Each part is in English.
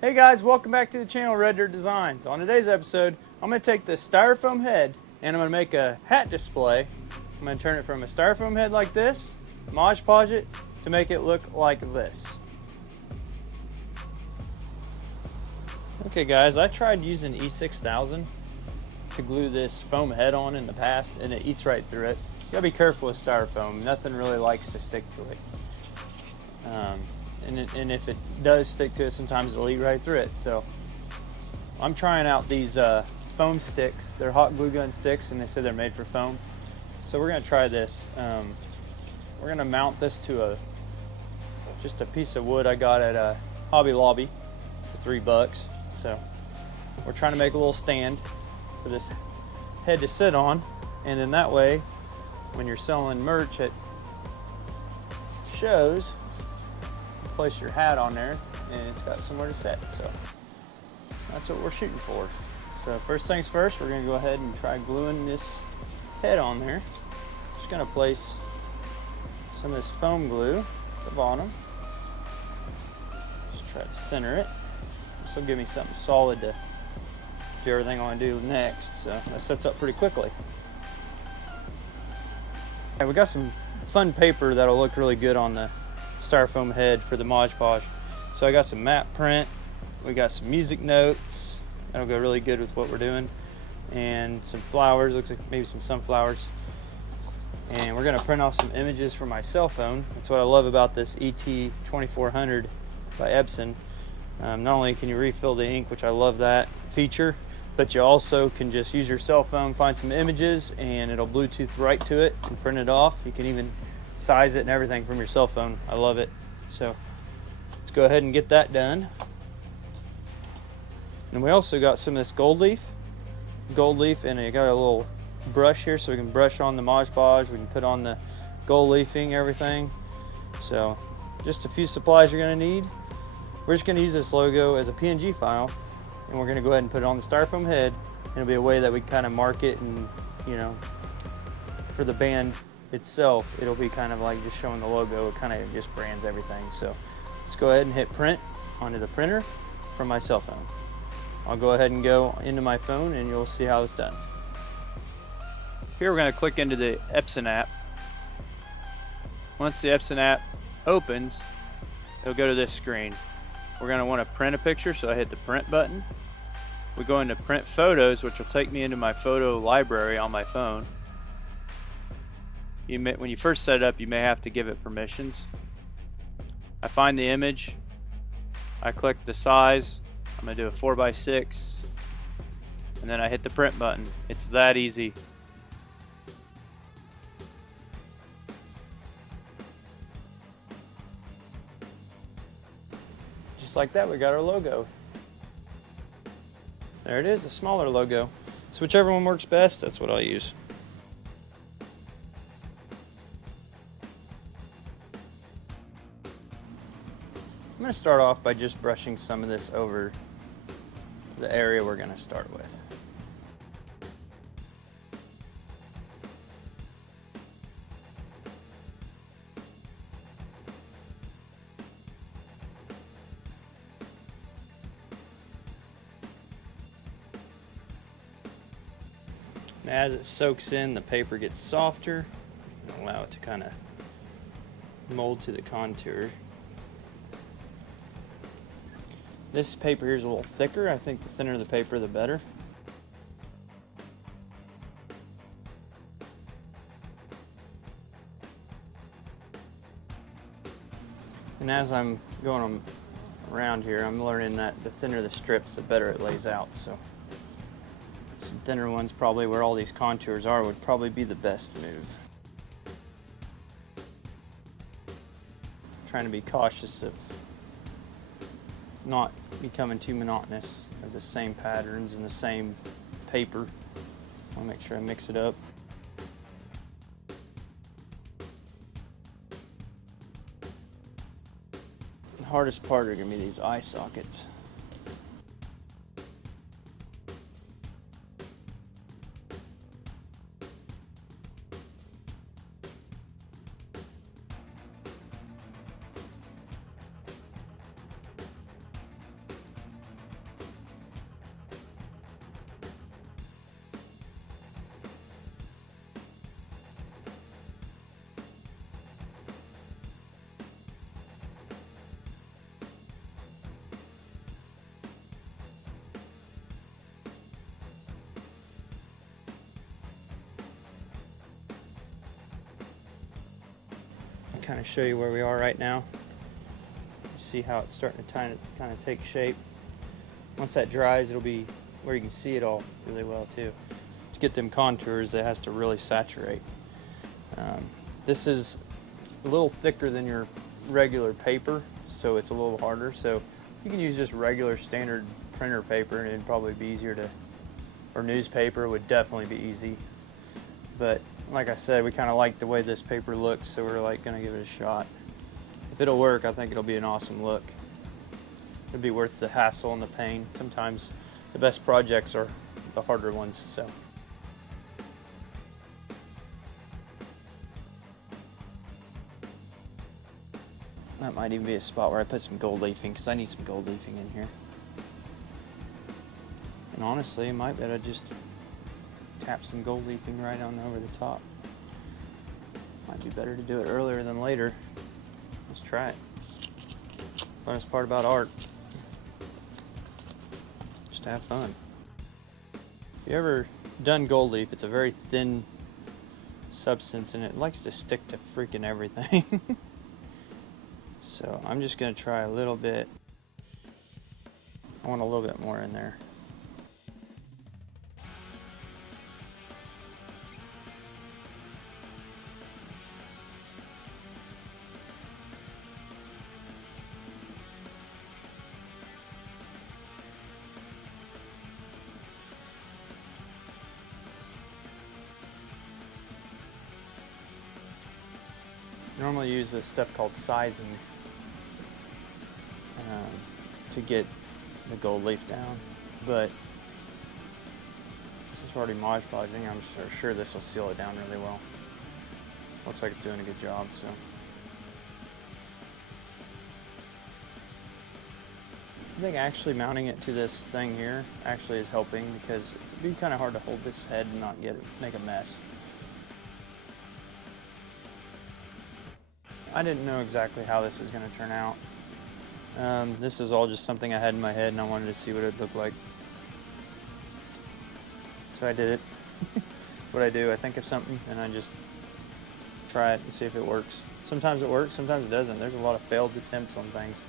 Hey guys, welcome back to the channel Red Dirt Designs. On today's episode, I'm going to take this styrofoam head and I'm going to make a hat display. I'm going to turn it from a styrofoam head like this, Mod Podge it to make it look like this. Okay guys, I tried using E6000 to glue this foam head on in the past and it eats right through it. You gotta be careful with styrofoam, nothing really likes to stick to it. And if it does stick to it, sometimes it'll eat right through it. So I'm trying out these foam sticks. They're hot glue gun sticks and they said they're made for foam. So we're gonna try this. We're gonna mount this to just a piece of wood I got at a Hobby Lobby for $3. So we're trying to make a little stand for this head to sit on, and then that way when you're selling merch at shows, you place your hat on there and it's got somewhere to sit. So that's what we're shooting for. So first things first, we're going to go ahead and try gluing this head on there. Just going to place some of this foam glue at the bottom. Just try to center it. This will give me something solid to do everything I want to do next. So that sets up pretty quickly. Okay, we got some fun paper that'll look really good on the styrofoam head for the Mod Podge. So I got some matte print, we got some music notes that'll go really good with what we're doing, and some flowers, looks like maybe some sunflowers. And we're gonna print off some images from my cell phone. That's what I love about this ET2400 by Epson. Not only can you refill the ink, which I love that feature, but you also can just use your cell phone, find some images, and it'll Bluetooth right to it and print it off. You can even size it and everything from your cell phone. I love it. So let's go ahead and get that done. And we also got some of this gold leaf, and it got a little brush here so we can brush on the Mod Podge. We can put on the gold leafing, everything. So just a few supplies you're going to need. We're just going to use this logo as a PNG file, and we're going to go ahead and put it on the styrofoam head. And it'll be a way that we kind of mark it, and for the band itself, it'll be kind of like just showing the logo. It kind of just brands everything. So let's go ahead and hit print onto the printer from my cell phone. I'll go ahead and go into my phone and you'll see how it's done. Here we're going to click into the Epson app. Once the Epson app opens, it'll go to this screen. We're going to want to print a picture, so I hit the print button. We go into print photos, which will take me into my photo library on my phone. When you first set it up, you may have to give it permissions. I find the image, I click the size, I'm going to do a 4x6, and then I hit the print button. It's that easy. Just like that, we got our logo. There it is, a smaller logo. So whichever one works best, that's what I'll use. I'm going to start off by just brushing some of this over the area we're going to start with. And as it soaks in, the paper gets softer, and allow it to kind of mold to the contour. This paper here is a little thicker. I think the thinner the paper, the better. And as I'm going around here, I'm learning that the thinner the strips, the better it lays out. So some thinner ones, probably where all these contours are, would probably be the best move. Trying to be cautious of not becoming too monotonous of the same patterns and the same paper. I want to make sure I mix it up. The hardest part are going to be these eye sockets. kind of show you where we are right now. You see how it's starting to kind of take shape. Once that dries, it'll be where you can see it all really well too. To get them contours, it has to really saturate. This is a little thicker than your regular paper, so it's a little harder. So you can use just regular standard printer paper and it'd probably be easier to, or newspaper would definitely be easy. But like I said, we kind of like the way this paper looks, so we're like gonna give it a shot. If it'll work, I think it'll be an awesome look. It'd be worth the hassle and the pain. Sometimes the best projects are the harder ones, so. That might even be a spot where I put some gold leafing, because I need some gold leafing in here. And honestly, I might be able to just tap some gold leafing right on over the top. Might be better to do it earlier than later. Let's try it. Funnest part about art. Just have fun. If you ever done gold leaf, it's a very thin substance and it likes to stick to freaking everything. So I'm just gonna try a little bit. I want a little bit more in there. I normally use this stuff called sizing to get the gold leaf down, but since we're already Mod Podging, I'm sure this will seal it down really well. Looks like it's doing a good job, so. I think actually mounting it to this thing here actually is helping, because it'd be kind of hard to hold this head and not make a mess. I didn't know exactly how this was going to turn out. This is all just something I had in my head and I wanted to see what it would look like. So I did it. That's what I do. I think of something and I just try it and see if it works. Sometimes it works, sometimes it doesn't. There's a lot of failed attempts on things.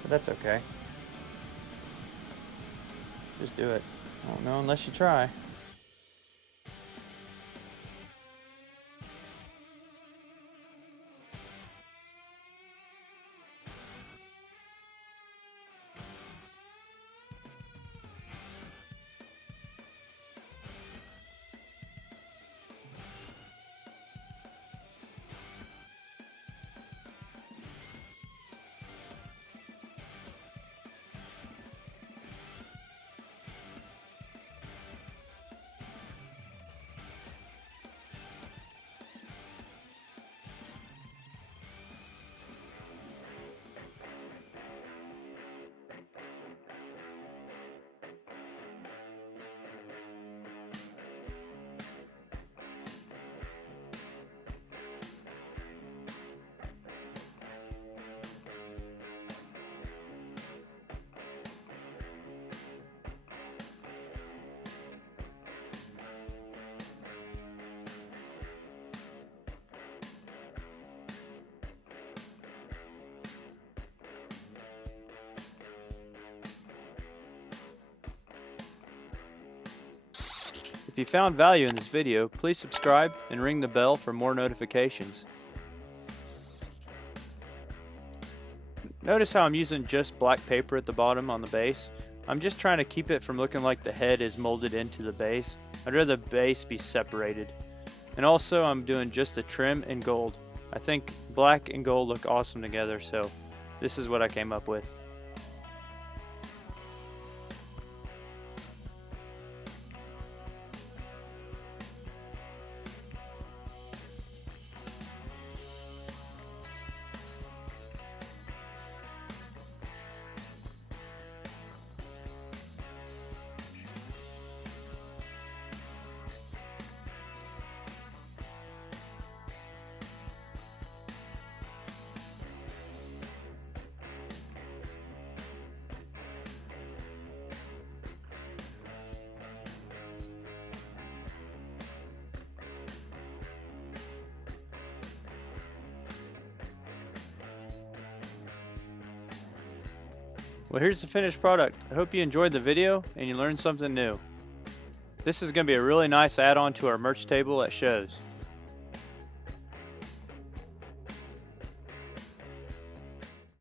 But that's okay. Just do it. I don't know unless you try. If you found value in this video, please subscribe and ring the bell for more notifications. Notice how I'm using just black paper at the bottom on the base. I'm just trying to keep it from looking like the head is molded into the base. I'd rather the base be separated. And also I'm doing just the trim in gold. I think black and gold look awesome together, so this is what I came up with. Well, here's the finished product. I hope you enjoyed the video and you learned something new. This is going to be a really nice add-on to our merch table at shows.